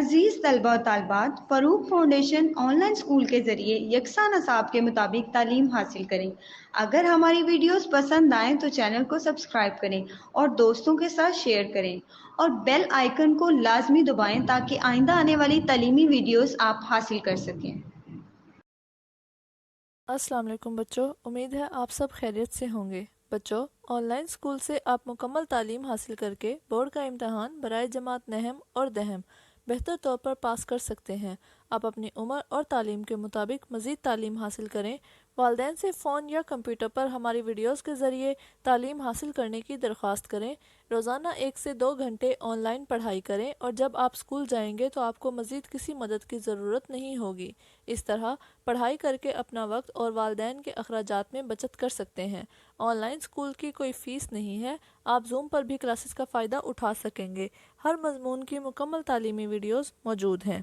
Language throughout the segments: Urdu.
عزیز طلبہ و طالبات، فروغ فاؤنڈیشن آن لائن اسکول کے ذریعے یکساں نصاب کے مطابق تعلیم حاصل کریں۔ اگر ہماری ویڈیوز پسند آئیں تو چینل کو سبسکرائب کریں اور دوستوں کے ساتھ شیئر کریں اور بیل آئیکن کو لازمی دبائیں تاکہ آئندہ آنے والی تعلیمی ویڈیوز آپ حاصل کر سکیں۔ السلام علیکم بچوں، امید ہے آپ سب خیریت سے ہوں گے۔ بچوں، آن لائن اسکول سے آپ مکمل تعلیم حاصل کر کے بورڈ کا امتحان برائے جماعت نہم اور دہم بہتر طور پر پاس کر سکتے ہیں۔ آپ اپنی عمر اور تعلیم کے مطابق مزید تعلیم حاصل کریں۔ والدین سے فون یا کمپیوٹر پر ہماری ویڈیوز کے ذریعے تعلیم حاصل کرنے کی درخواست کریں۔ روزانہ 1 سے 2 گھنٹے آن لائن پڑھائی کریں اور جب آپ اسکول جائیں گے تو آپ کو مزید کسی مدد کی ضرورت نہیں ہوگی۔ اس طرح پڑھائی کر کے اپنا وقت اور والدین کے اخراجات میں بچت کر سکتے ہیں۔ آن لائن اسکول کی کوئی فیس نہیں ہے، آپ زوم پر بھی کلاسز کا فائدہ اٹھا سکیں گے۔ ہر مضمون کی مکمل تعلیمی ویڈیوز موجود ہیں۔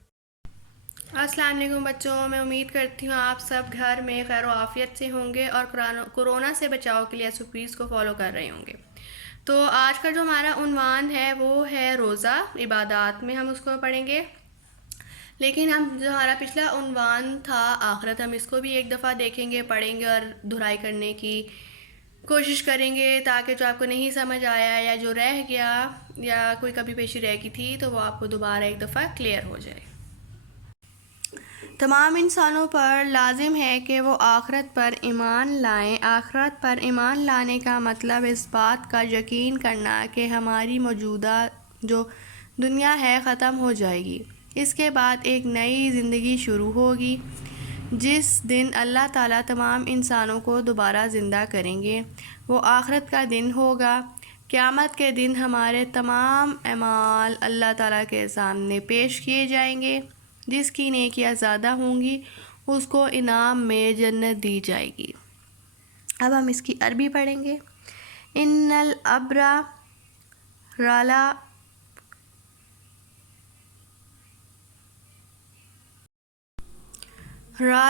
السلام علیکم بچوں، میں امید کرتی ہوں آپ سب گھر میں خیر و عافیت سے ہوں گے اور کورونا سے بچاؤ کے لیے SOPs کو فالو کر رہے ہوں گے۔ تو آج کا جو ہمارا عنوان ہے وہ ہے روزہ عبادات میں ہم اس کو پڑھیں گے، لیکن ہم جو ہمارا پچھلا عنوان تھا آخرت، ہم اس کو بھی ایک دفعہ دیکھیں گے، پڑھیں گے اور دہرائی کرنے کی کوشش کریں گے تاکہ جو آپ کو نہیں سمجھ آیا یا جو رہ گیا یا کوئی کمی پیشی رہ گئی تھی تو وہ آپ کو دوبارہ ایک دفعہ کلیئر ہو جائے۔ تمام انسانوں پر لازم ہے کہ وہ آخرت پر ایمان لائیں۔ آخرت پر ایمان لانے کا مطلب اس بات کا یقین کرنا کہ ہماری موجودہ جو دنیا ہے ختم ہو جائے گی، اس کے بعد ایک نئی زندگی شروع ہوگی جس دن اللہ تعالیٰ تمام انسانوں کو دوبارہ زندہ کریں گے۔ وہ آخرت کا دن ہوگا۔ قیامت کے دن ہمارے تمام اعمال اللہ تعالیٰ کے سامنے پیش کیے جائیں گے۔ جس کی نیکیاں زیادہ ہوں گی اس کو انعام میں جنت دی جائے گی۔ اب ہم اس کی عربی پڑھیں گے۔ ان الابرار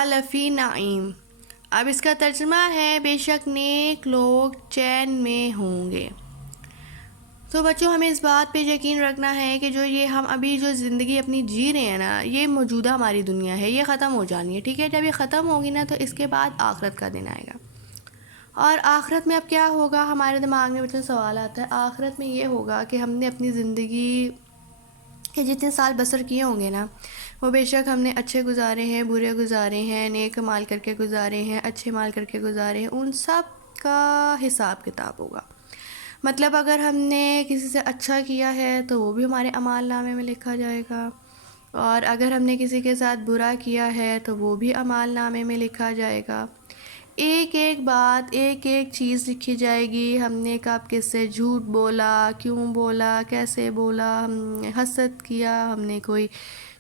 لفی نعیم۔ اب اس کا ترجمہ ہے بے شک نیک لوگ چین میں ہوں گے۔ تو بچوں، ہمیں اس بات پہ یقین رکھنا ہے کہ جو یہ ہم ابھی جو زندگی اپنی جی رہے ہیں نا، یہ موجودہ ہماری دنیا ہے، یہ ختم ہو جانی ہے، ٹھیک ہے؟ جب یہ ختم ہوگی نا تو اس کے بعد آخرت کا دن آئے گا۔ اور آخرت میں اب کیا ہوگا؟ ہمارے دماغ میں بچوں سوال آتا ہے، آخرت میں یہ ہوگا کہ ہم نے اپنی زندگی کے جتنے سال بسر کیے ہوں گے نا، وہ بے شک ہم نے اچھے گزارے ہیں، برے گزارے ہیں، نیک مال کر کے گزارے ہیں، اچھے مال کر کے گزارے ہیں، ان سب کا حساب کتاب ہوگا۔ مطلب اگر ہم نے کسی سے اچھا کیا ہے تو وہ بھی ہمارے اعمال نامے میں لکھا جائے گا، اور اگر ہم نے کسی کے ساتھ برا کیا ہے تو وہ بھی اعمال نامے میں لکھا جائے گا۔ ایک ایک بات، ایک ایک چیز لکھی جائے گی۔ ہم نے کب کس سے جھوٹ بولا، کیوں بولا، کیسے بولا، ہم نے حسد کیا، ہم نے کوئی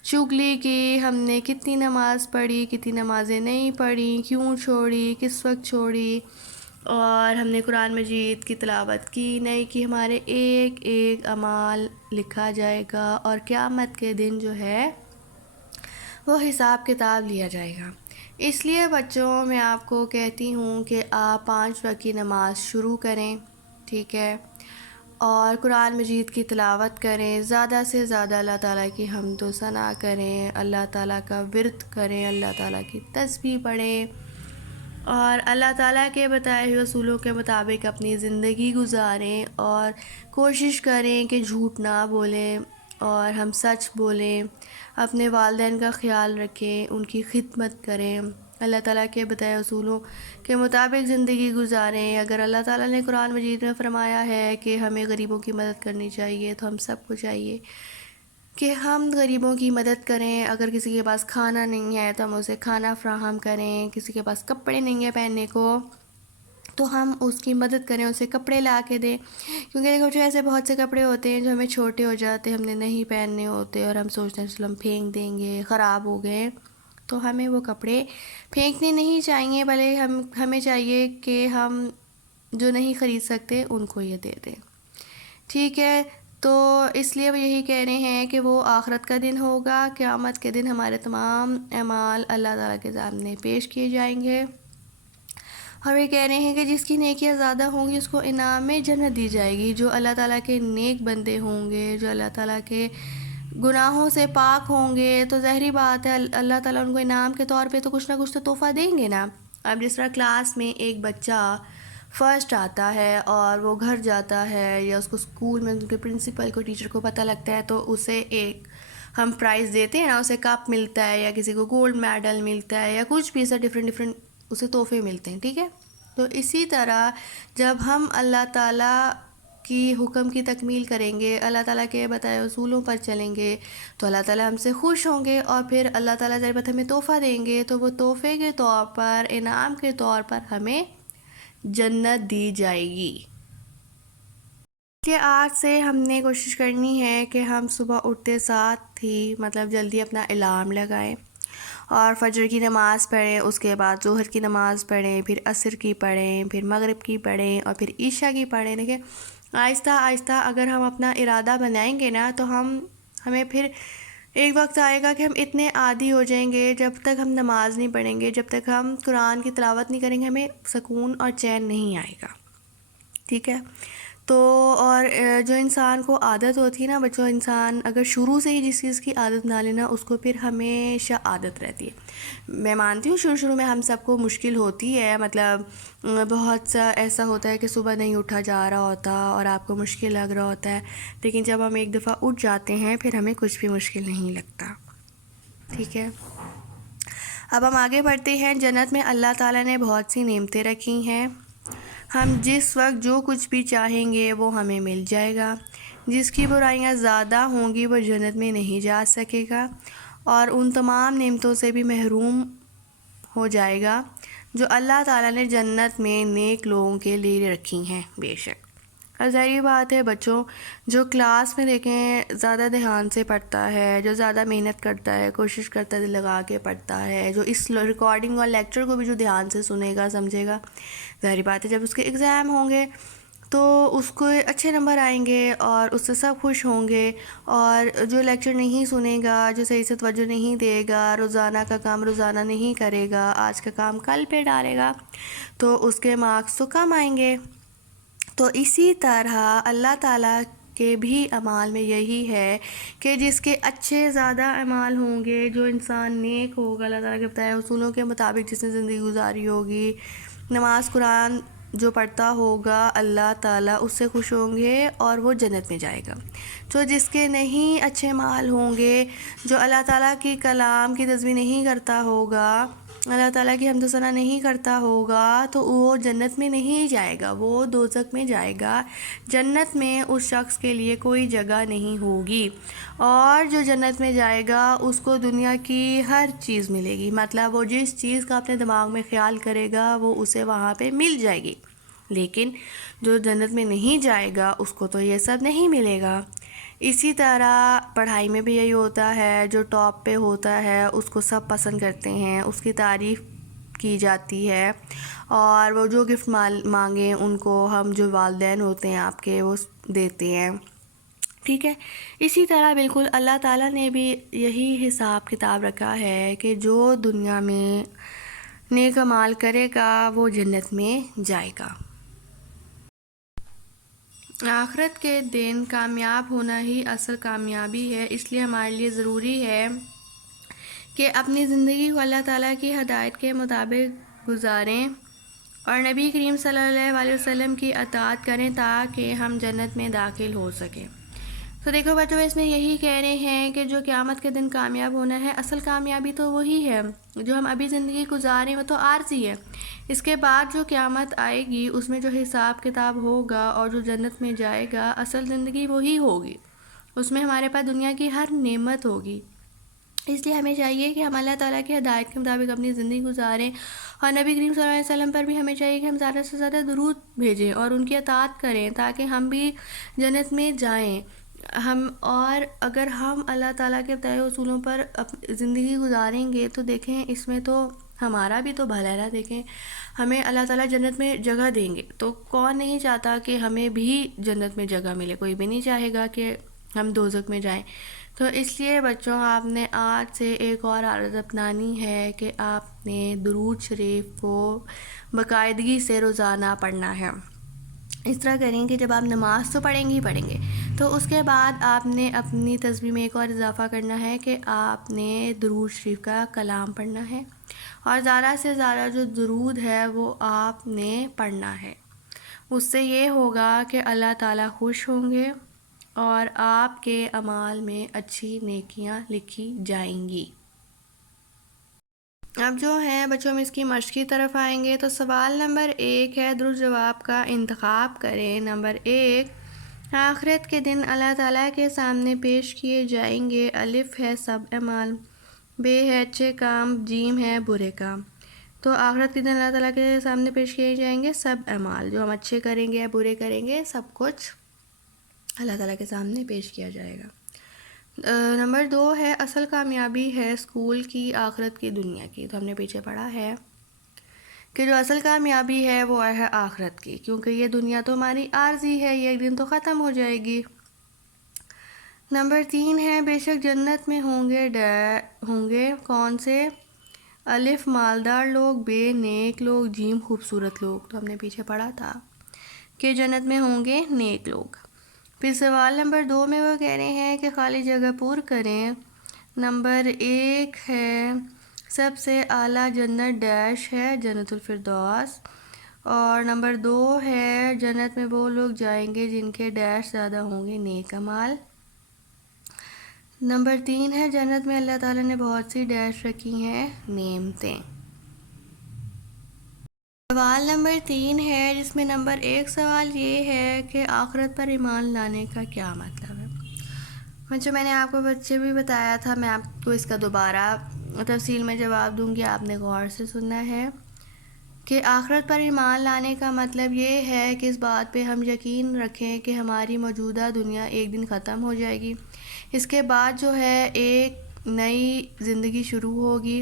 چغلی کی، ہم نے کتنی نماز پڑھی، کتنی نمازیں نہیں پڑھی، کیوں چھوڑی، کس وقت چھوڑی، اور ہم نے قرآن مجید کی تلاوت کی نہیں کی، ہمارے ایک ایک اعمال لکھا جائے گا، اور قیامت کے دن جو ہے وہ حساب کتاب لیا جائے گا۔ اس لیے بچوں، میں آپ کو کہتی ہوں کہ آپ 5 وقت کی نماز شروع کریں، ٹھیک ہے؟ اور قرآن مجید کی تلاوت کریں، زیادہ سے زیادہ اللہ تعالیٰ کی حمد و ثنا کریں، اللہ تعالیٰ کا ورد کریں، اللہ تعالیٰ کی تسبیح پڑھیں، اور اللہ تعالیٰ کے بتائے ہوئے اصولوں کے مطابق اپنی زندگی گزاریں، اور کوشش کریں کہ جھوٹ نہ بولیں اور ہم سچ بولیں، اپنے والدین کا خیال رکھیں، ان کی خدمت کریں، اللہ تعالیٰ کے بتائے اصولوں کے مطابق زندگی گزاریں۔ اگر اللہ تعالیٰ نے قرآن مجید میں فرمایا ہے کہ ہمیں غریبوں کی مدد کرنی چاہیے تو ہم سب کو چاہیے کہ ہم غریبوں کی مدد کریں۔ اگر کسی کے پاس کھانا نہیں ہے تو ہم اسے کھانا فراہم کریں، کسی کے پاس کپڑے نہیں ہیں پہننے کو تو ہم اس کی مدد کریں، اسے کپڑے لا کے دیں، کیونکہ دیکھو جو ایسے بہت سے کپڑے ہوتے ہیں جو ہمیں چھوٹے ہو جاتے ہیں، ہم نے نہیں پہننے ہوتے، اور ہم سوچتے ہیں چلو ہم پھینک دیں گے، خراب ہو گئے، تو ہمیں وہ کپڑے پھینکنے نہیں چاہیے، بلکہ ہمیں چاہیے کہ ہم جو نہیں خرید سکتے ان کو یہ دے دیں، ٹھیک ہے؟ تو اس لیے وہ یہی کہہ رہے ہیں کہ وہ آخرت کا دن ہوگا، قیامت کے دن ہمارے تمام اعمال اللہ تعالیٰ کے سامنے پیش کیے جائیں گے، اور یہ کہہ رہے ہیں کہ جس کی نیکیاں زیادہ ہوں گی اس کو انعام میں جنت دی جائے گی۔ جو اللہ تعالیٰ کے نیک بندے ہوں گے، جو اللہ تعالیٰ کے گناہوں سے پاک ہوں گے تو ظاہری بات ہے اللہ تعالیٰ ان کو انعام کے طور پہ تو کچھ نہ کچھ تو تحفہ دیں گے نا. اب جس طرح کلاس میں ایک بچہ فرسٹ آتا ہے اور وہ گھر جاتا ہے یا اس کو اسکول میں ان کے پرنسپل کو ٹیچر کو پتہ لگتا ہے تو اسے ایک ہم پرائز دیتے ہیں نا, اسے کپ ملتا ہے یا کسی کو گولڈ میڈل ملتا ہے یا کچھ بھی ایسا ڈفرینٹ اسے تحفے ملتے ہیں, ٹھیک ہے. تو اسی طرح جب ہم اللہ تعالیٰ کی حکم کی تکمیل کریں گے, اللہ تعالیٰ کے بتائے اصولوں پر چلیں گے تو اللہ تعالیٰ ہم سے خوش ہوں گے اور پھر اللہ تعالیٰ ضرورت ہمیں تحفہ دیں گے تو وہ تحفے کے طور پر, انعام کے طور پر ہمیں جنت دی جائے گی. کہ آج سے ہم نے کوشش کرنی ہے کہ ہم صبح اٹھتے ساتھ ہی مطلب جلدی اپنا الارم لگائیں اور فجر کی نماز پڑھیں, اس کے بعد ظہر کی نماز پڑھیں, پھر عصر کی پڑھیں, پھر مغرب کی پڑھیں اور پھر عشاء کی پڑھیں. دیکھیں آہستہ آہستہ اگر ہم اپنا ارادہ بنائیں گے نا تو ہمیں پھر ایک وقت آئے گا کہ ہم اتنے عادی ہو جائیں گے, جب تک ہم نماز نہیں پڑھیں گے, جب تک ہم قرآن کی تلاوت نہیں کریں گے, ہمیں سکون اور چین نہیں آئے گا, ٹھیک ہے. تو اور جو انسان کو عادت ہوتی ہے نا بچوں, انسان اگر شروع سے ہی جس چیز کی عادت نہ لینا اس کو پھر ہمیشہ عادت رہتی ہے. میں مانتی ہوں شروع میں ہم سب کو مشکل ہوتی ہے, مطلب بہت سا ایسا ہوتا ہے کہ صبح نہیں اٹھا جا رہا ہوتا اور آپ کو مشکل لگ رہا ہوتا ہے, لیکن جب ہم ایک دفعہ اٹھ جاتے ہیں پھر ہمیں کچھ بھی مشکل نہیں لگتا, ٹھیک ہے. اب ہم آگے بڑھتے ہیں. جنت میں اللہ تعالیٰ نے بہت سی نعمتیں رکھی ہیں. ہم جس وقت جو کچھ بھی چاہیں گے وہ ہمیں مل جائے گا. جس کی برائیاں زیادہ ہوں گی وہ جنت میں نہیں جا سکے گا اور ان تمام نعمتوں سے بھی محروم ہو جائے گا جو اللہ تعالیٰ نے جنت میں نیک لوگوں کے لیے رکھی ہیں. بے شک اور ظاہری بات ہے بچوں, جو کلاس میں دیکھیں زیادہ دھیان سے پڑھتا ہے, جو زیادہ محنت کرتا ہے, کوشش کرتا ہے, دل لگا کے پڑھتا ہے, جو اس ریکارڈنگ اور لیکچر کو بھی جو دھیان سے سنے گا سمجھے گا, ظاہری بات ہے جب اس کے ایگزام ہوں گے تو اس کو اچھے نمبر آئیں گے اور اس سے سب خوش ہوں گے. اور جو لیکچر نہیں سنے گا, جو صحیح سے توجہ نہیں دے گا, روزانہ کا کام روزانہ نہیں کرے گا, آج کا کام کل پہ ڈالے گا, تو اس کے مارکس تو کم آئیں گے. تو اسی طرح اللہ تعالیٰ کے بھی اعمال میں یہی ہے کہ جس کے اچھے زیادہ اعمال ہوں گے, جو انسان نیک ہوگا, اللہ تعالیٰ کے بتائے اصولوں کے مطابق جس نے زندگی گزاری ہوگی, نماز قرآن جو پڑھتا ہوگا, اللہ تعالیٰ اس سے خوش ہوں گے اور وہ جنت میں جائے گا. تو جس کے نہیں اچھے مال ہوں گے, جو اللہ تعالیٰ کی کلام کی تسبیح نہیں کرتا ہوگا, اللہ تعالیٰ کی حمد و ثنا نہیں کرتا ہوگا, تو وہ جنت میں نہیں جائے گا, وہ دوزخ میں جائے گا. جنت میں اس شخص کے لیے کوئی جگہ نہیں ہوگی. اور جو جنت میں جائے گا اس کو دنیا کی ہر چیز ملے گی, مطلب وہ جس چیز کا اپنے دماغ میں خیال کرے گا وہ اسے وہاں پہ مل جائے گی. لیکن جو جنت میں نہیں جائے گا اس کو تو یہ سب نہیں ملے گا. اسی طرح پڑھائی میں بھی یہی ہوتا ہے, جو ٹاپ پہ ہوتا ہے اس کو سب پسند کرتے ہیں, اس کی تعریف کی جاتی ہے, اور وہ جو گفٹ مانگیں ان کو ہم جو والدین ہوتے ہیں آپ کے وہ دیتے ہیں, ٹھیک ہے. اسی طرح بالکل اللہ تعالیٰ نے بھی یہی حساب کتاب رکھا ہے کہ جو دنیا میں نیک اعمال کرے گا وہ جنت میں جائے گا. آخرت کے دن کامیاب ہونا ہی اصل کامیابی ہے, اس لیے ہمارے لیے ضروری ہے کہ اپنی زندگی کو اللہ تعالیٰ کی ہدایت کے مطابق گزاریں اور نبی کریم صلی اللہ علیہ وسلم کی اطاعت کریں تاکہ ہم جنت میں داخل ہو سکیں. تو دیکھو بچوں, اس میں یہی کہہ رہے ہیں کہ جو قیامت کے دن کامیاب ہونا ہے, اصل کامیابی تو وہی ہے. جو ہم ابھی زندگی گزاریں وہ تو عارضی ہے, اس کے بعد جو قیامت آئے گی اس میں جو حساب کتاب ہوگا اور جو جنت میں جائے گا اصل زندگی وہی ہوگی, اس میں ہمارے پاس دنیا کی ہر نعمت ہوگی. اس لیے ہمیں چاہیے کہ ہم اللہ تعالیٰ کی ہدایت کے مطابق اپنی زندگی گزاریں, اور نبی کریم صلی اللہ علیہ وسلم پر بھی ہمیں چاہیے کہ ہم زیادہ سے زیادہ درود بھیجیں اور ان کی اطاعت کریں تاکہ ہم بھی جنت میں جائیں. اور اگر ہم اللہ تعالیٰ کے بتائے اصولوں پر زندگی گزاریں گے تو دیکھیں اس میں تو ہمارا بھی تو بھلا ہے. دیکھیں ہمیں اللہ تعالیٰ جنت میں جگہ دیں گے تو کون نہیں چاہتا کہ ہمیں بھی جنت میں جگہ ملے, کوئی بھی نہیں چاہے گا کہ ہم دوزخ میں جائیں. تو اس لیے بچوں آپ نے آج سے ایک اور عادت اپنانی ہے کہ آپ نے درود شریف کو باقاعدگی سے روزانہ پڑھنا ہے. اس طرح کریں کہ جب آپ نماز تو پڑھیں گے تو اس کے بعد آپ نے اپنی تسبیح میں ایک اور اضافہ کرنا ہے کہ آپ نے درود شریف کا کلام پڑھنا ہے، اور زیادہ سے زیادہ جو درود ہے وہ آپ نے پڑھنا ہے۔ اس سے یہ ہوگا کہ اللہ تعالیٰ خوش ہوں گے اور آپ کے اعمال میں اچھی نیکیاں لکھی جائیں گی۔ اب جو ہے بچوں ہم اس کی مشق کی طرف آئیں گے۔ تو سوال نمبر 1 ہے، درست جواب کا انتخاب کریں۔ نمبر 1، آخرت کے دن اللہ تعالیٰ کے سامنے پیش کیے جائیں گے۔ الف ہے سب اعمال، بے ہے اچھے کام، جیم ہے برے کام۔ تو آخرت کے دن اللہ تعالیٰ کے سامنے پیش کیے جائیں گے سب اعمال، جو ہم اچھے کریں گے یا برے کریں گے سب کچھ اللہ تعالیٰ کے سامنے پیش کیا جائے گا۔ نمبر 2 ہے، اصل کامیابی ہے اسکول کی آخرت کی دنیا کی۔ تو ہم نے پیچھے پڑھا ہے کہ جو اصل کامیابی ہے وہ ہے آخرت کی، کیونکہ یہ دنیا تو ہماری عارضی ہے، یہ ایک دن تو ختم ہو جائے گی۔ نمبر 3 ہے، بے شک جنت میں ہوں گے کون سے؟ الف مالدار لوگ، بے نیک لوگ، جیم خوبصورت لوگ۔ تو ہم نے پیچھے پڑھا تھا کہ جنت میں ہوں گے نیک لوگ۔ پھر سوال نمبر 2 میں وہ کہہ رہے ہیں کہ خالی جگہ پور کریں۔ نمبر 1 ہے، سب سے اعلیٰ جنت ڈیش ہے جنت الفردوس، اور نمبر 2 ہے، جنت میں وہ لوگ جائیں گے جن کے ڈیش زیادہ ہوں گے نیک اعمال۔ نمبر 3 ہے، جنت میں اللہ تعالیٰ نے بہت سی ڈیش رکھی ہیں نعمتیں۔ سوال نمبر 3 ہے، جس میں نمبر 1 سوال یہ ہے کہ آخرت پر ایمان لانے کا کیا مطلب ہے؟ جو میں نے آپ کو بچے بھی بتایا تھا، میں آپ کو اس کا دوبارہ تفصیل میں جواب دوں گی، آپ نے غور سے سننا ہے کہ آخرت پر ایمان لانے کا مطلب یہ ہے کہ اس بات پہ ہم یقین رکھیں کہ ہماری موجودہ دنیا ایک دن ختم ہو جائے گی، اس کے بعد جو ہے ایک نئی زندگی شروع ہوگی،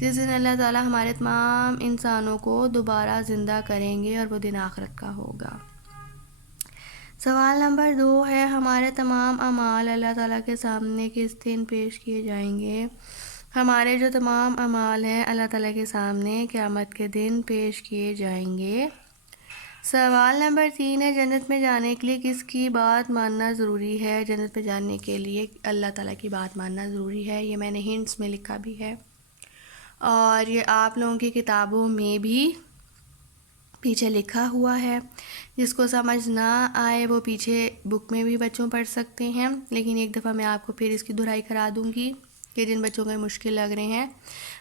جس دن اللہ تعالیٰ ہمارے تمام انسانوں کو دوبارہ زندہ کریں گے، اور وہ دن آخرت کا ہوگا۔ سوال نمبر 2 ہے، ہمارے تمام اعمال اللہ تعالیٰ کے سامنے کس دن پیش کیے جائیں گے؟ ہمارے جو تمام اعمال ہیں اللہ تعالیٰ کے سامنے قیامت کے دن پیش کیے جائیں گے۔ سوال نمبر 3 ہے، جنت میں جانے کے لیے کس کی بات ماننا ضروری ہے؟ جنت میں جانے کے لیے اللہ تعالیٰ کی بات ماننا ضروری ہے، یہ میں نے ہنٹس میں لکھا بھی ہے، اور یہ آپ لوگوں کی کتابوں میں بھی پیچھے لکھا ہوا ہے۔ جس کو سمجھ نہ آئے وہ پیچھے بک میں بھی بچوں پڑھ سکتے ہیں، لیکن ایک دفعہ میں آپ کو پھر اس کی دہرائی کرا دوں گی کہ جن بچوں کو مشکل لگ رہے ہیں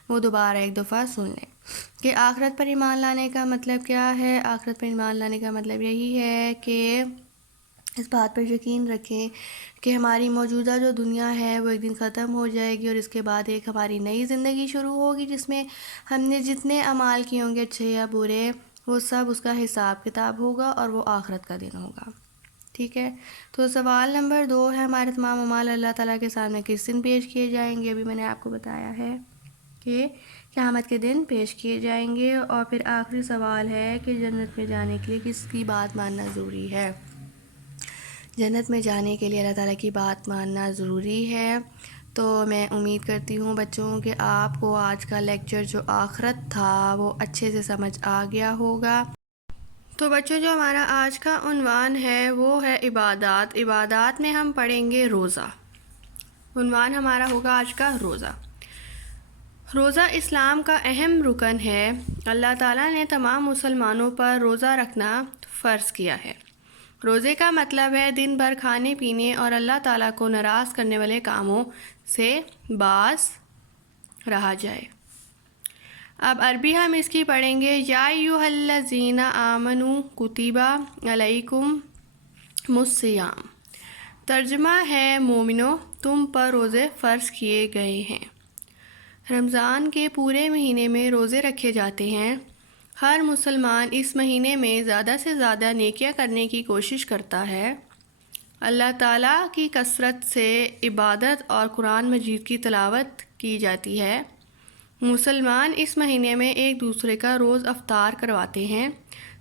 وہ دوبارہ ایک دفعہ سن لیں کہ آخرت پر ایمان لانے کا مطلب کیا ہے۔ آخرت پر ایمان لانے کا مطلب یہی ہے کہ اس بات پر یقین رکھیں کہ ہماری موجودہ جو دنیا ہے وہ ایک دن ختم ہو جائے گی، اور اس کے بعد ایک ہماری نئی زندگی شروع ہوگی، جس میں ہم نے جتنے اعمال کیے ہوں گے اچھے یا برے، وہ سب اس کا حساب کتاب ہوگا، اور وہ آخرت کا دن ہوگا۔ ٹھیک ہے، تو سوال نمبر 2 ہے، ہمارے تمام اعمال اللہ تعالیٰ کے سامنے کس دن پیش کیے جائیں گے؟ ابھی میں نے آپ کو بتایا ہے کہ قیامت کے دن پیش کیے جائیں گے۔ اور پھر آخری سوال ہے کہ جنت میں جانے کے لیے کس کی بات ماننا ضروری ہے؟ جنت میں جانے کے لیے اللہ تعالیٰ کی بات ماننا ضروری ہے۔ تو میں امید کرتی ہوں بچوں کہ آپ کو آج کا لیکچر جو آخرت تھا وہ اچھے سے سمجھ آ گیا ہوگا۔ تو بچوں جو ہمارا آج کا عنوان ہے وہ ہے عبادات۔ عبادات میں ہم پڑھیں گے روزہ۔ عنوان ہمارا ہوگا آج کا روزہ۔ روزہ اسلام کا اہم رکن ہے۔ اللہ تعالیٰ نے تمام مسلمانوں پر روزہ رکھنا فرض کیا ہے۔ روزے کا مطلب ہے دن بھر کھانے پینے اور اللہ تعالیٰ کو ناراض کرنے والے کاموں سے باز رہا جائے۔ اب عربی ہم اس کی پڑھیں گے، یا ایھا الذین آمنوا کتب علیکم الصیام۔ ترجمہ ہے، مومنو تم پر روزے فرض کیے گئے ہیں۔ رمضان کے پورے مہینے میں روزے رکھے جاتے ہیں۔ ہر مسلمان اس مہینے میں زیادہ سے زیادہ نیکیاں کرنے کی کوشش کرتا ہے۔ اللہ تعالیٰ کی کثرت سے عبادت اور قرآن مجید کی تلاوت کی جاتی ہے۔ مسلمان اس مہینے میں ایک دوسرے کا روز افطار کرواتے ہیں،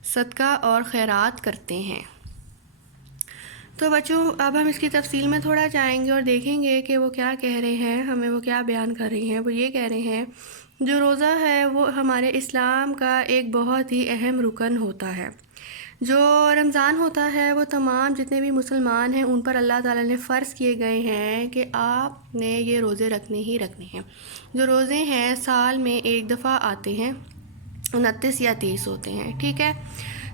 صدقہ اور خیرات کرتے ہیں۔ تو بچوں اب ہم اس کی تفصیل میں تھوڑا جائیں گے اور دیکھیں گے کہ وہ کیا کہہ رہے ہیں، ہمیں وہ کیا بیان کر رہی ہیں۔ وہ یہ کہہ رہے ہیں جو روزہ ہے وہ ہمارے اسلام کا ایک بہت ہی اہم رکن ہوتا ہے۔ جو رمضان ہوتا ہے وہ تمام جتنے بھی مسلمان ہیں ان پر اللہ تعالیٰ نے فرض کیے گئے ہیں کہ آپ نے یہ روزے رکھنے ہی رکھنے ہیں۔ جو روزے ہیں سال میں ایک دفعہ آتے ہیں، 29 یا 30 ہوتے ہیں، ٹھیک ہے۔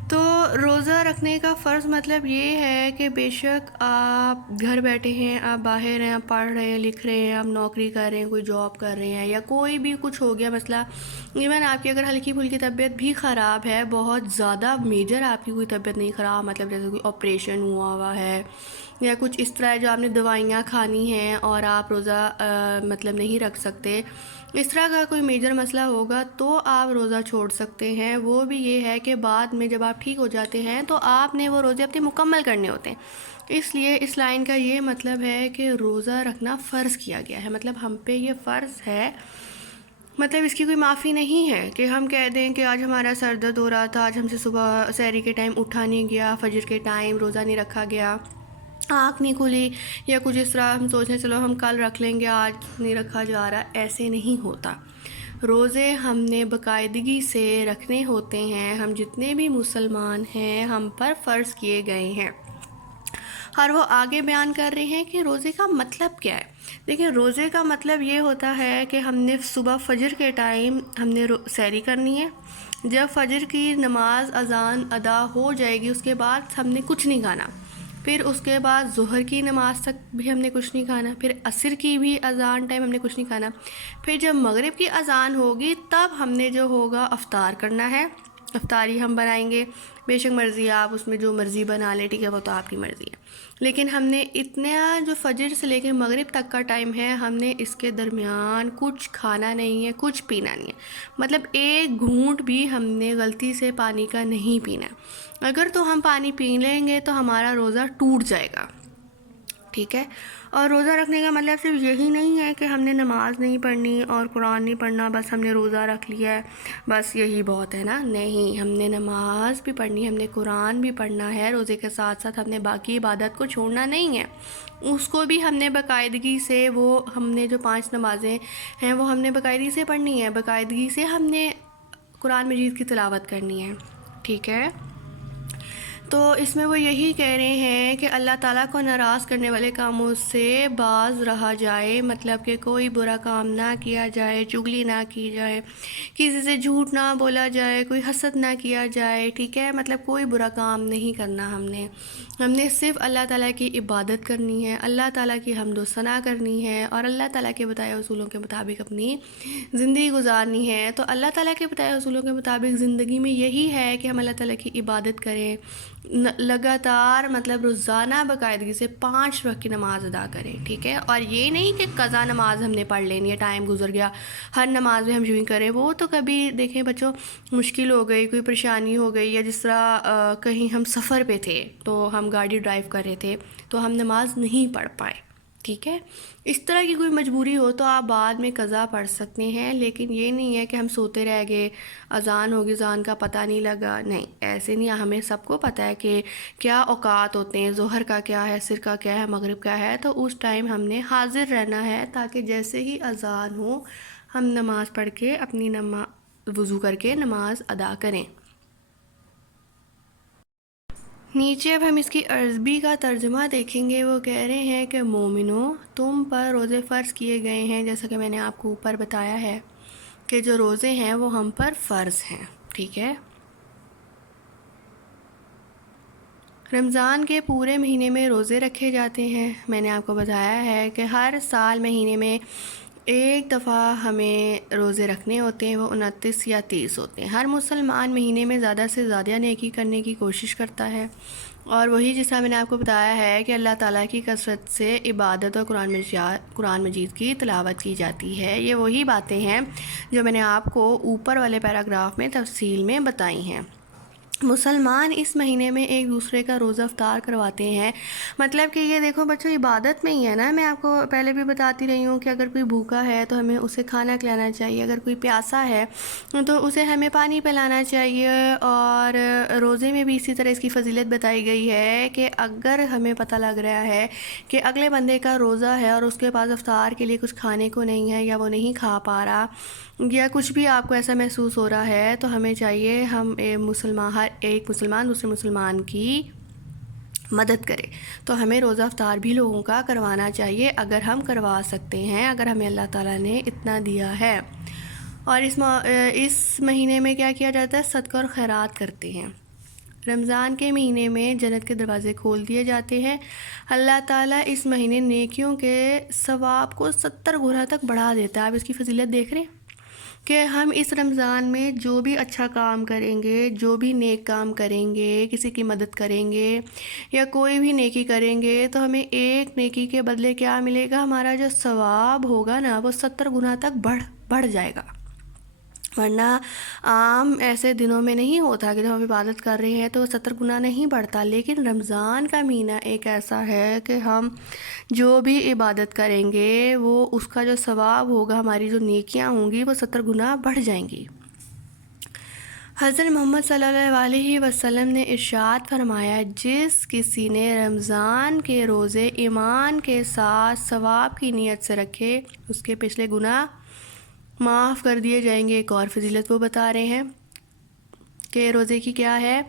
تو روزہ رکھنے کا فرض مطلب یہ ہے کہ بے شک آپ گھر بیٹھے ہیں، آپ باہر ہیں، آپ پڑھ رہے ہیں، لکھ رہے ہیں، آپ نوکری کر رہے ہیں، کوئی جاب کر رہے ہیں، یا کوئی بھی کچھ ہو گیا مسئلہ، ایون آپ کی اگر ہلکی پھلکی طبیعت بھی خراب ہے، بہت زیادہ میجر آپ کی کوئی طبیعت نہیں خراب، مطلب جیسے کوئی آپریشن ہوا ہے یا کچھ اس طرح ہے جو آپ نے دوائیاں کھانی ہیں اور آپ روزہ مطلب نہیں رکھ سکتے، اس طرح کا کوئی میجر مسئلہ ہوگا تو آپ روزہ چھوڑ سکتے ہیں۔ وہ بھی یہ ہے کہ بعد میں جب آپ ٹھیک ہو جاتے ہیں تو آپ نے وہ روزے اپنے مکمل کرنے ہوتے ہیں۔ اس لیے اس لائن کا یہ مطلب ہے کہ روزہ رکھنا فرض کیا گیا ہے، مطلب ہم پہ یہ فرض ہے، مطلب اس کی کوئی معافی نہیں ہے کہ ہم کہہ دیں کہ آج ہمارا سر درد ہو رہا تھا، آج ہم سے صبح سحری کے ٹائم اٹھا نہیں گیا، فجر کے ٹائم روزہ نہیں رکھا گیا، آنکھ نہیں کھلی، یا کچھ اس طرح ہم سوچیں چلو ہم کل رکھ لیں گے، آج نہیں رکھا جا رہا۔ ایسے نہیں ہوتا، روزے ہم نے باقاعدگی سے رکھنے ہوتے ہیں، ہم جتنے بھی مسلمان ہیں ہم پر فرض کیے گئے ہیں۔ اور وہ آگے بیان کر رہے ہیں کہ روزے کا مطلب کیا ہے۔ دیکھیں، روزے کا مطلب یہ ہوتا ہے کہ ہم نے صبح فجر کے ٹائم ہم نے سحری کرنی ہے، جب فجر کی نماز اذان ادا ہو جائے گی اس کے بعد ہم نے کچھ نہیں کھانا، پھر اس کے بعد ظہر کی نماز تک بھی ہم نے کچھ نہیں کھانا، پھر عصر کی بھی اذان ٹائم ہم نے کچھ نہیں کھانا، پھر جب مغرب کی اذان ہوگی تب ہم نے جو ہوگا افطار کرنا ہے، افطاری ہم بنائیں گے۔ بے شک مرضی ہے، آپ اس میں جو مرضی بنا لیں، ٹھیک ہے، وہ تو آپ کی مرضی ہے، لیکن ہم نے اتنا جو فجر سے لے کے مغرب تک کا ٹائم ہے ہم نے اس کے درمیان کچھ کھانا نہیں ہے، کچھ پینا نہیں ہے، مطلب ایک گھونٹ بھی ہم نے غلطی سے پانی کا نہیں پینا۔ اگر تو ہم پانی پی لیں گے تو ہمارا روزہ ٹوٹ جائے گا، ٹھیک ہے۔ اور روزہ رکھنے کا مطلب صرف یہی نہیں ہے کہ ہم نے نماز نہیں پڑھنی اور قرآن نہیں پڑھنا، بس ہم نے روزہ رکھ لیا ہے بس یہی بہت ہے نا، نہیں، ہم نے نماز بھی پڑھنی ہے، ہم نے قرآن بھی پڑھنا ہے، روزے کے ساتھ ساتھ ہم نے باقی عبادت کو چھوڑنا نہیں ہے، اس کو بھی ہم نے باقاعدگی سے، وہ ہم نے جو 5 نمازیں ہیں وہ ہم نے باقاعدگی سے پڑھنی ہے، باقاعدگی سے ہم نے قرآن مجید کی تلاوت کرنی ہے، ٹھیک ہے۔ تو اس میں وہ یہی کہہ رہے ہیں کہ اللہ تعالیٰ کو ناراض کرنے والے کاموں سے باز رہا جائے، مطلب کہ کوئی برا کام نہ کیا جائے، چغلی نہ کی جائے، کسی سے جھوٹ نہ بولا جائے، کوئی حسد نہ کیا جائے، ٹھیک ہے، مطلب کوئی برا کام نہیں کرنا ہم نے صرف اللہ تعالیٰ کی عبادت کرنی ہے، اللہ تعالیٰ کی حمد و ثنا کرنی ہے، اور اللہ تعالیٰ کے بتائے اصولوں کے مطابق اپنی زندگی گزارنی ہے۔ تو اللہ تعالیٰ کے بتائے اصولوں کے مطابق زندگی میں یہی ہے کہ ہم اللہ تعالیٰ کی عبادت کریں، لگاتار، مطلب روزانہ باقاعدگی سے 5 وقت کی نماز ادا کریں، ٹھیک ہے۔ اور یہ نہیں کہ قضا نماز ہم نے پڑھ لینی ہے، ٹائم گزر گیا ہر نماز میں ہم یوں ہی کریں، وہ تو کبھی دیکھیں بچوں مشکل ہو گئی، کوئی پریشانی ہو گئی، یا جس طرح کہیں ہم سفر پہ تھے تو ہم گاڑی ڈرائیو کر رہے تھے تو ہم نماز نہیں پڑھ پائے، ٹھیک ہے، اس طرح کی کوئی مجبوری ہو تو آپ بعد میں قضا پڑھ سکتے ہیں، لیکن یہ نہیں ہے کہ ہم سوتے رہ گئے، اذان ہوگی، اذان کا پتہ نہیں لگا، نہیں، ایسے نہیں، ہمیں سب کو پتہ ہے کہ کیا اوقات ہوتے ہیں، ظہر کا کیا ہے، عصر کا کیا ہے، مغرب کا ہے، تو اس ٹائم ہم نے حاضر رہنا ہے تاکہ جیسے ہی اذان ہو ہم نماز پڑھ کے اپنی وضو کر کے نماز ادا کریں۔ نیچے اب ہم اس کی عربی کا ترجمہ دیکھیں گے۔ وہ کہہ رہے ہیں کہ مومنو، تم پر روزے فرض کیے گئے ہیں، جیسا کہ میں نے آپ کو اوپر بتایا ہے کہ جو روزے ہیں وہ ہم پر فرض ہیں، ٹھیک ہے۔ رمضان کے پورے مہینے میں روزے رکھے جاتے ہیں، میں نے آپ کو بتایا ہے کہ ہر سال مہینے میں ایک دفعہ ہمیں روزے رکھنے ہوتے ہیں، وہ 29 یا 30 ہوتے ہیں۔ ہر مسلمان مہینے میں زیادہ سے زیادہ نیکی کرنے کی کوشش کرتا ہے، اور وہی جس طرح میں نے آپ کو بتایا ہے کہ اللہ تعالیٰ کی کثرت سے عبادت اور قرآن مجید کی تلاوت کی جاتی ہے۔ یہ وہی باتیں ہیں جو میں نے آپ کو اوپر والے پیراگراف میں تفصیل میں بتائی ہیں۔ مسلمان اس مہینے میں ایک دوسرے کا روزہ افطار کرواتے ہیں، مطلب کہ یہ دیکھو بچوں عبادت میں ہی ہے نا، میں آپ کو پہلے بھی بتاتی رہی ہوں کہ اگر کوئی بھوکا ہے تو ہمیں اسے کھانا کھلانا چاہیے، اگر کوئی پیاسا ہے تو اسے ہمیں پانی پلانا چاہیے، اور روزے میں بھی اسی طرح اس کی فضیلت بتائی گئی ہے کہ اگر ہمیں پتہ لگ رہا ہے کہ اگلے بندے کا روزہ ہے اور اس کے پاس افطار کے لیے کچھ کھانے کو نہیں ہے، یا وہ نہیں کھا پا رہا، یا کچھ بھی آپ کو ایسا محسوس ہو رہا ہے، تو ہمیں چاہیے ہم مسلمان ہر ایک مسلمان دوسرے مسلمان کی مدد کرے. تو ہمیں روزہ افطار بھی لوگوں کا کروانا چاہیے اگر ہم کروا سکتے ہیں، اگر ہمیں اللہ تعالیٰ نے اتنا دیا ہے. اور اس مہینے میں کیا کیا جاتا ہے؟ صدقہ اور خیرات کرتے ہیں. رمضان کے مہینے میں جنت کے دروازے کھول دیے جاتے ہیں. اللہ تعالیٰ اس مہینے نیکیوں کے ثواب کو 70 گنا تک بڑھا دیتا ہے. آپ اس کی فضیلت دیکھ رہے ہیں کہ ہم اس رمضان میں جو بھی اچھا کام کریں گے، جو بھی نیک کام کریں گے، کسی کی مدد کریں گے یا کوئی بھی نیکی کریں گے تو ہمیں ایک نیکی کے بدلے کیا ملے گا؟ ہمارا جو ثواب ہوگا نا وہ 70 گنا تک بڑھ جائے گا. ورنہ عام ایسے دنوں میں نہیں ہوتا کہ جب ہم عبادت کر رہے ہیں تو 70 گنا نہیں بڑھتا. لیکن رمضان کا مہینہ ایک ایسا ہے کہ ہم جو بھی عبادت کریں گے وہ اس کا جو ثواب ہوگا، ہماری جو نیکیاں ہوں گی وہ 70 گنا بڑھ جائیں گی. حضرت محمد صلی اللہ علیہ وسلم نے ارشاد فرمایا، جس کسی نے رمضان کے روزے ایمان کے ساتھ ثواب کی نیت سے رکھے اس کے پچھلے گناہ معاف کر دیے جائیں گے. ایک اور فضیلت وہ بتا رہے ہیں کہ روزے کی کیا ہے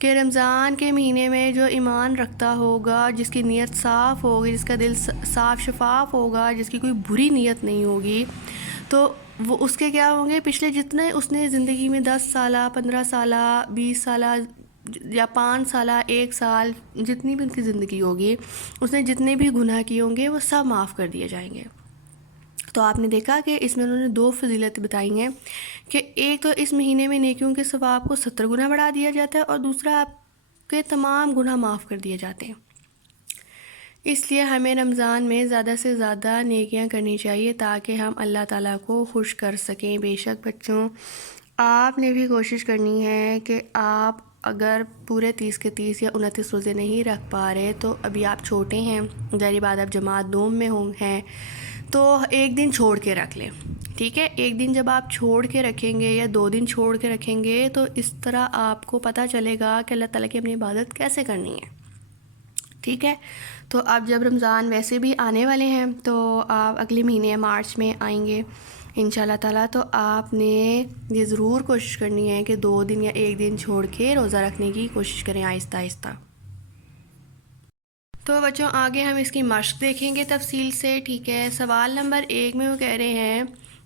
کہ رمضان کے مہینے میں جو ایمان رکھتا ہوگا، جس کی نیت صاف ہوگی، جس کا دل صاف شفاف ہوگا، جس کی کوئی بری نیت نہیں ہوگی، تو وہ اس کے کیا ہوں گے؟ پچھلے جتنے اس نے زندگی میں 10 سالہ 15 سالہ 20 سالہ یا 5 سالہ 1 سال جتنی بھی ان کی زندگی ہوگی، اس نے جتنے بھی گناہ کیے ہوں گے وہ سب معاف کر دیے جائیں گے. تو آپ نے دیکھا کہ اس میں انہوں نے 2 فضیلت بتائی ہیں کہ ایک تو اس مہینے میں نیکیوں کے ثواب کو 70 گنا بڑھا دیا جاتا ہے اور دوسرا آپ کے تمام گناہ معاف کر دیے جاتے ہیں. اس لیے ہمیں رمضان میں زیادہ سے زیادہ نیکیاں کرنی چاہیے تاکہ ہم اللہ تعالیٰ کو خوش کر سکیں. بے شک بچوں، آپ نے بھی کوشش کرنی ہے کہ آپ اگر پورے 30 کے 30 یا 29 روزے نہیں رکھ پا رہے تو ابھی آپ چھوٹے ہیں، ظاہری بات آپ جماعت دوم میں ہیں تو ایک دن چھوڑ کے رکھ لیں. ٹھیک ہے، ایک دن جب آپ چھوڑ کے رکھیں گے یا 2 دن چھوڑ کے رکھیں گے تو اس طرح آپ کو پتہ چلے گا کہ اللہ تعالیٰ کی اپنی عبادت کیسے کرنی ہے. ٹھیک ہے، تو اب جب رمضان ویسے بھی آنے والے ہیں تو آپ اگلے مہینے مارچ میں آئیں گے انشاءاللہ تعالیٰ، تو آپ نے یہ ضرور کوشش کرنی ہے کہ 2 دن یا 1 دن چھوڑ کے روزہ رکھنے کی کوشش کریں آہستہ آہستہ. تو بچوں آگے ہم اس کی مشق دیکھیں گے تفصیل سے. ٹھیک ہے، سوال نمبر 1 میں وہ کہہ رہے ہیں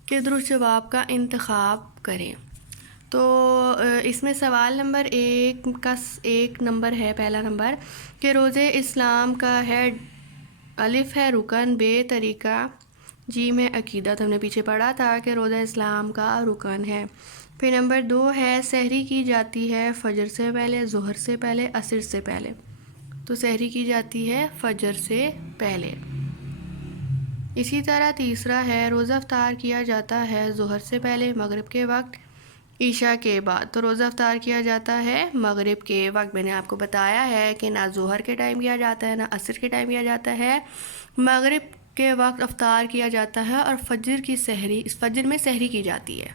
کہ درست جواب کا انتخاب کریں. تو اس میں سوال نمبر 1 کا 1 نمبر ہے، پہلا نمبر کہ روزے اسلام کا ہے الف ہے رکن، بے طریقہ، جیم ہے عقیدہ. تو ہم نے پیچھے پڑھا تھا کہ روزہ اسلام کا رکن ہے. پھر نمبر 2 ہے سحری کی جاتی ہے فجر سے پہلے، ظہر سے پہلے، عصر سے پہلے. تو سحری کی جاتی ہے فجر سے پہلے. اسی طرح تیسرا ہے روزہ افطار کیا جاتا ہے ظہر سے پہلے، مغرب کے وقت، عشاء کے بعد. تو روزہ افطار کیا جاتا ہے مغرب کے وقت. میں نے آپ کو بتایا ہے کہ نہ ظہر کے ٹائم کیا جاتا ہے نہ عصر کے ٹائم کیا جاتا ہے، مغرب کے وقت افطار کیا جاتا ہے اور فجر کی سحری، اس فجر میں سحری کی جاتی ہے،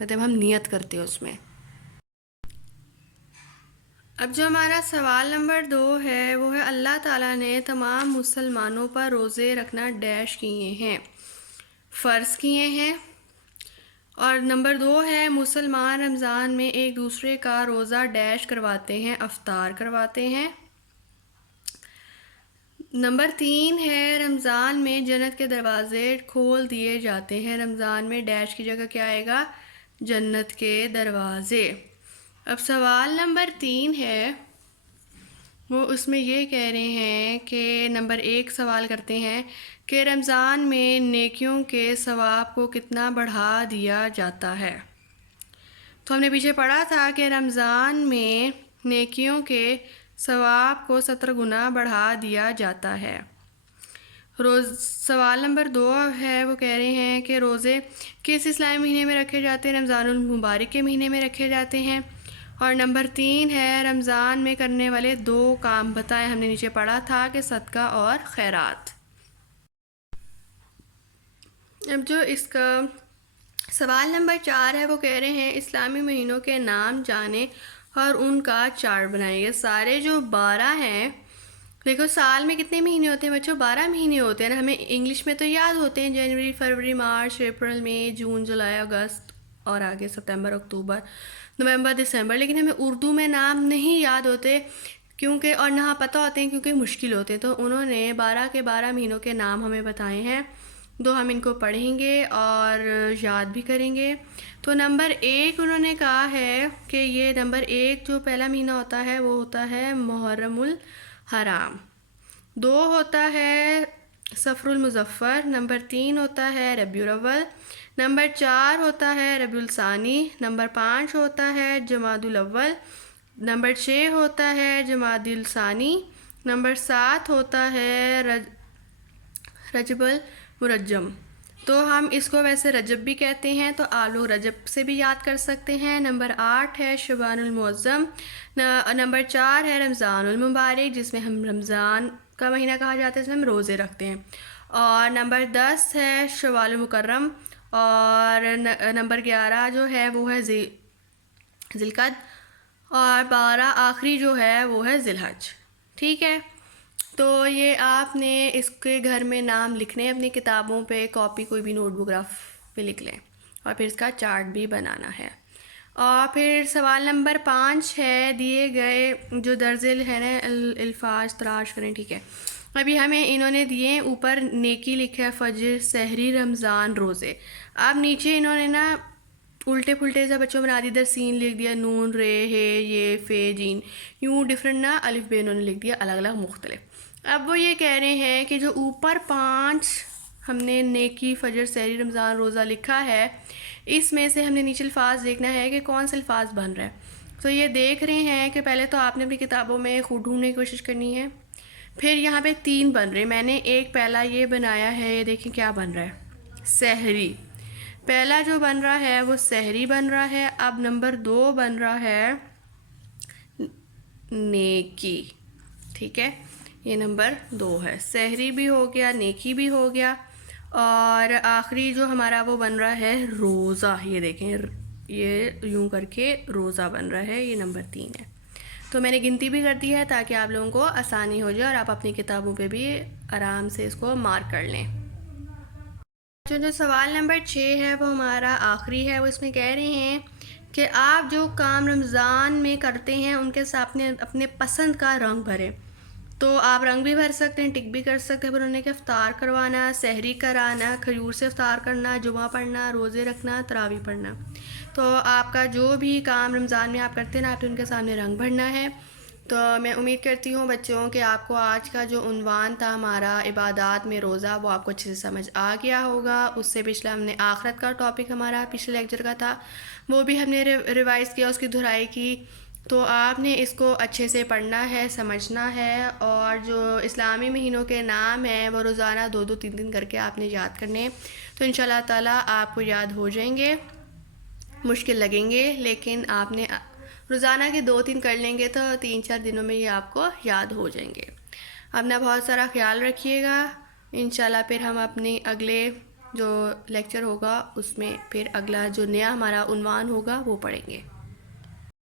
مطلب ہم نیت کرتے ہیں اس میں. اب جو ہمارا سوال نمبر 2 ہے وہ ہے اللہ تعالیٰ نے تمام مسلمانوں پر روزے رکھنا ڈیش کیے ہیں، فرض کیے ہیں. اور نمبر 2 ہے مسلمان رمضان میں ایک دوسرے کا روزہ ڈیش کرواتے ہیں، افطار کرواتے ہیں. نمبر 3 ہے رمضان میں جنت کے دروازے کھول دیے جاتے ہیں. رمضان میں ڈیش کی جگہ کیا آئے گا؟ جنت کے دروازے. اب سوال نمبر 3 ہے وہ اس میں یہ کہہ رہے ہیں کہ نمبر 1 سوال کرتے ہیں کہ رمضان میں نیکیوں کے ثواب کو کتنا بڑھا دیا جاتا ہے. تو ہم نے پیچھے پڑھا تھا کہ رمضان میں نیکیوں کے ثواب کو 70 گنا بڑھا دیا جاتا ہے. سوال نمبر 2 ہے وہ کہہ رہے ہیں کہ روزے کس اسلامی مہینے میں رکھے جاتے ہیں؟ رمضان المبارک کے مہینے میں رکھے جاتے ہیں. اور نمبر 3 ہے رمضان میں کرنے والے 2 کام بتائیں. ہم نے نیچے پڑھا تھا کہ صدقہ اور خیرات. اب جو اس کا سوال نمبر 4 ہے وہ کہہ رہے ہیں اسلامی مہینوں کے نام جانیں اور ان کا چارٹ بنائیں. یہ سارے جو 12 ہیں، دیکھو سال میں کتنے مہینے ہوتے ہیں بچوں؟ 12 مہینے ہوتے ہیں نا. ہمیں انگلش میں تو یاد ہوتے ہیں جنوری، فروری، مارچ، اپریل، مئی، جون، جولائی، اگست اور آگے ستمبر، اکتوبر. نومبر دسمبر، لیکن ہمیں اردو میں نام نہیں یاد ہوتے کیونکہ، اور نہ پتہ ہوتے ہیں کیونکہ مشکل ہوتے ہیں. تو انہوں نے 12 کے 12 مہینوں کے نام ہمیں بتائے ہیں، ہم ان کو پڑھیں گے اور یاد بھی کریں گے. تو نمبر 1 انہوں نے کہا ہے کہ یہ نمبر 1 جو پہلا مہینہ ہوتا ہے وہ ہوتا ہے محرم الحرام. 2 ہوتا ہے صفر المظفر. نمبر 3 ہوتا ہے ربیع الاول. نمبر 4 ہوتا ہے ربیع الثانی. نمبر 5 ہوتا ہے جمادی الاول. نمبر 6 ہوتا ہے جمادی الثانی. نمبر 7 ہوتا ہے رجب المرجم. تو ہم اس کو ویسے رجب بھی کہتے ہیں، تو آپ لوگ رجب سے بھی یاد کر سکتے ہیں. نمبر 8 ہے شعبان المعظم. نمبر 4 ہے رمضان المبارک، جس میں ہم رمضان کا مہینہ کہا جاتا ہے، جس میں ہم روزے رکھتے ہیں. اور نمبر 10 ہے شوال المکرم. اور نمبر 11 جو ہے وہ ہے ذی القعدہ. اور 12 آخری جو ہے وہ ہے ذی الحج. ٹھیک ہے، تو یہ آپ نے اس کے گھر میں نام لکھنے اپنی کتابوں پہ، کاپی کوئی بھی نوٹ بک رف پہ لکھ لیں، اور پھر اس کا چارٹ بھی بنانا ہے. اور پھر سوال نمبر 5 ہے دیے گئے جو درجے ہے نا الفاظ تلاش کریں. ٹھیک ہے، ابھی ہمیں انہوں نے دیے اوپر نیکی لکھا ہے، فجر، سحری، رمضان، روزے. اب نیچے انہوں نے نا الٹے پھلٹے سے بچوں بنا دی، ادھر سین لکھ دیا، نون، رے، ہے، یہ، فے، جین، یوں ڈفرینٹ نا الف بے انہوں نے لکھ دیا الگ الگ مختلف. اب وہ یہ کہہ رہے ہیں کہ جو اوپر 5 ہم نے نیکی، فجر، سحری، رمضان، روزہ لکھا ہے، اس میں سے ہم نے نیچے الفاظ دیکھنا ہے کہ کون سے الفاظ بن رہے ہیں. تو یہ دیکھ رہے ہیں کہ پہلے تو آپ نے اپنی کتابوں میں خود ڈھونڈنے کی کوشش کرنی ہے. پھر یہاں پہ 3 بن رہے، میں نے ایک پہلا یہ بنایا ہے، یہ دیکھیں کیا بن رہا ہے، سحری. پہلا جو بن رہا ہے وہ سحری بن رہا ہے. اب نمبر 2 بن رہا ہے نیکی. ٹھیک ہے، یہ نمبر 2 ہے، سحری بھی ہو گیا، نیکی بھی ہو گیا. اور آخری جو ہمارا وہ بن رہا ہے روزہ. یہ دیکھیں یہ یوں کر کے روزہ بن رہا ہے، یہ نمبر 3 ہے. تو میں نے گنتی بھی کر دی ہے تاکہ آپ لوگوں کو آسانی ہو جائے اور آپ اپنی کتابوں پہ بھی آرام سے اس کو مارک کر لیں. جو سوال نمبر 6 ہے وہ ہمارا آخری ہے. وہ اس میں کہہ رہے ہیں کہ آپ جو کام رمضان میں کرتے ہیں ان کے ساتھ اپنے پسند کا رنگ بھریں. تو آپ رنگ بھی بھر سکتے ہیں، ٹک بھی کر سکتے ہیں. پر انہوں نے کہ افطار کروانا، سحری کرانا، کھجور سے افطار کرنا، جمعہ پڑھنا، روزے رکھنا، تراویح پڑھنا. تو آپ کا جو بھی کام رمضان میں آپ کرتے ہیں نا، آپ نے ان کے سامنے رنگ بھرنا ہے. تو میں امید کرتی ہوں بچوں کہ آپ کو آج کا جو عنوان تھا ہمارا عبادات میں روزہ، وہ آپ کو اچھے سے سمجھ آ گیا ہوگا. اس سے پچھلا ہم نے آخرت کا ٹاپک ہمارا پچھلے لیکچر کا تھا، وہ بھی ہم نے ریوائز کیا، اس کی دہرائی کی. تو آپ نے اس کو اچھے سے پڑھنا ہے، سمجھنا ہے. اور جو اسلامی مہینوں کے نام ہیں وہ روزانہ 2 3 کر کے آپ نے یاد کرنے ہیں. تو انشاءاللہ تعالیٰ آپ کو یاد ہو جائیں گے. مشکل لگیں گے لیکن آپ نے روزانہ کے 2 3 کر لیں گے تو 3 4 دنوں میں یہ آپ کو یاد ہو جائیں گے. اپنا بہت سارا خیال رکھیے گا. انشاءاللہ پھر ہم اپنے اگلے جو لیکچر ہوگا اس میں پھر اگلا جو نیا ہمارا عنوان ہوگا وہ پڑھیں گے.